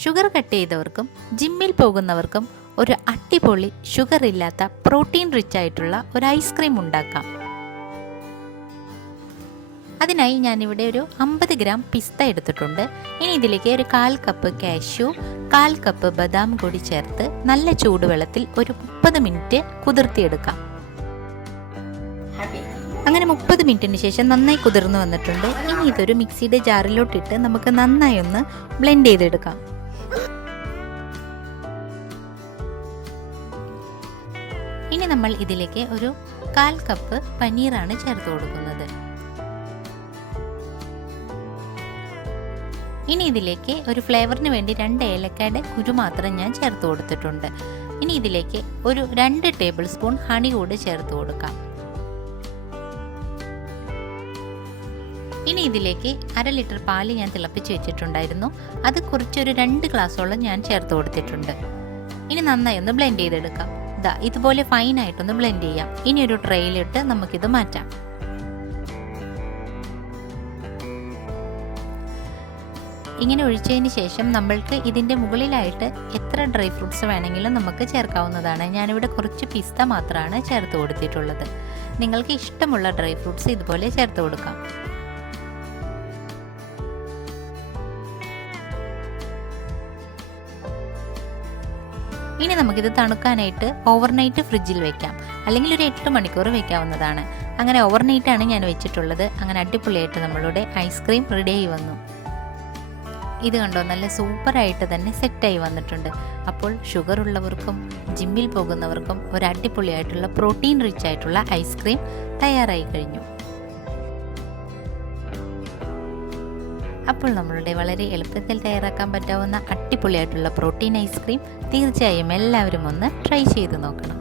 Sugar cut ചെയ്തവർക്കും ജിമ്മിൽ പോകുന്നവർക്കും ഒരു അടിപൊളി ഷുഗർ ഇല്ലാത്ത പ്രോട്ടീൻ റിച്ച് ആയിട്ടുള്ള ഒരു ഐസ്ക്രീം ഉണ്ടാക്കാം. അതിനായി ഞാനിവിടെ ഒരു 50 ഗ്രാം പിസ്ത എടുത്തിട്ടുണ്ട്. ഇനി ഇതിലേക്ക് ഒരു 1/4 കപ്പ് കാഷ്യൂ, 1/4 കപ്പ് ബദാം കൂടി ചേർത്ത് നല്ല ചൂടുവെള്ളത്തിൽ ഒരു 30 മിനിറ്റ് കുതിർത്തിയെടുക്കാം. അങ്ങനെ 30 മിനിറ്റിന് ശേഷം നന്നായി കുതിർന്നു വന്നിട്ടുണ്ട്. ഇനി ഇതൊരു മിക്സിയുടെ ജാറിലോട്ടിട്ട് നമുക്ക് നന്നായി ഒന്ന് ബ്ലെൻഡ് ചെയ്തെടുക്കാം. ഇനി നമ്മൾ ഇതിലേക്ക് ഒരു 1/4 കപ്പ് പനീറാണ് ചേർത്ത് കൊടുക്കുന്നത്. ഇനി ഇതിലേക്ക് ഒരു ഫ്ലേവറിന് വേണ്ടി 2 ഏലക്കയുടെ കുരു മാത്രം ഞാൻ ചേർത്ത് കൊടുത്തിട്ടുണ്ട്. ഇനി ഇതിലേക്ക് ഒരു 2 ടേബിൾ സ്പൂൺ ഹണി കൂടി ചേർത്ത് കൊടുക്കാം. ഇനി ഇതിലേക്ക് 1/2 ലിറ്റർ പാല് ഞാൻ തിളപ്പിച്ച് വെച്ചിട്ടുണ്ടായിരുന്നു. അത് കുറച്ചൊരു 2 ഗ്ലാസോളം ഞാൻ ചേർത്ത് കൊടുത്തിട്ടുണ്ട്. ഇനി നന്നായി ഒന്ന് ബ്ലെൻഡ് ചെയ്തെടുക്കാം. ഇതുപോലെ ഫൈനായിട്ടൊന്ന് ബ്ലെൻഡ് ചെയ്യാം. ഇനി ഒരു ട്രേയിലിട്ട് നമുക്കിത് മാറ്റാം. ഇങ്ങനെ ഒഴിച്ചതിന് ശേഷം നമ്മൾക്ക് ഇതിൻ്റെ മുകളിലായിട്ട് എത്ര ഡ്രൈ ഫ്രൂട്ട്സ് വേണമെങ്കിലും നമുക്ക് ചേർക്കാവുന്നതാണ്. ഞാനിവിടെ കുറച്ച് പിസ്ത മാത്രമാണ് ചേർത്ത് കൊടുത്തിട്ടുള്ളത്. നിങ്ങൾക്ക് ഇഷ്ടമുള്ള ഡ്രൈ ഫ്രൂട്ട്സ് ഇതുപോലെ ചേർത്ത് കൊടുക്കാം. ഇനി നമുക്കിത് തണുക്കാനായിട്ട് ഓവർനൈറ്റ് ഫ്രിഡ്ജിൽ വെക്കാം, അല്ലെങ്കിൽ ഒരു 8 മണിക്കൂർ വെക്കാവുന്നതാണ്. അങ്ങനെ ഓവർനൈറ്റാണ് ഞാൻ വെച്ചിട്ടുള്ളത്. അങ്ങനെ അടിപൊളിയായിട്ട് നമ്മളുടെ ഐസ്ക്രീം റെഡി ആയി വന്നു. ഇത് കണ്ടോ, നല്ല സൂപ്പറായിട്ട് തന്നെ സെറ്റായി വന്നിട്ടുണ്ട്. അപ്പോൾ ഷുഗർ ഉള്ളവർക്കും ജിമ്മിൽ പോകുന്നവർക്കും ഒരു അടിപൊളിയായിട്ടുള്ള പ്രോട്ടീൻ റിച്ച് ആയിട്ടുള്ള ഐസ്ക്രീം തയ്യാറായി കഴിഞ്ഞു. അപ്പോൾ നമ്മളുടെ വളരെ എളുപ്പത്തിൽ തയ്യാറാക്കാൻ പറ്റാവുന്ന അടിപൊളിയായിട്ടുള്ള പ്രോട്ടീൻ ഐസ്ക്രീം തീർച്ചയായും എല്ലാവരും ഒന്ന് ട്രൈ ചെയ്ത് നോക്കണം.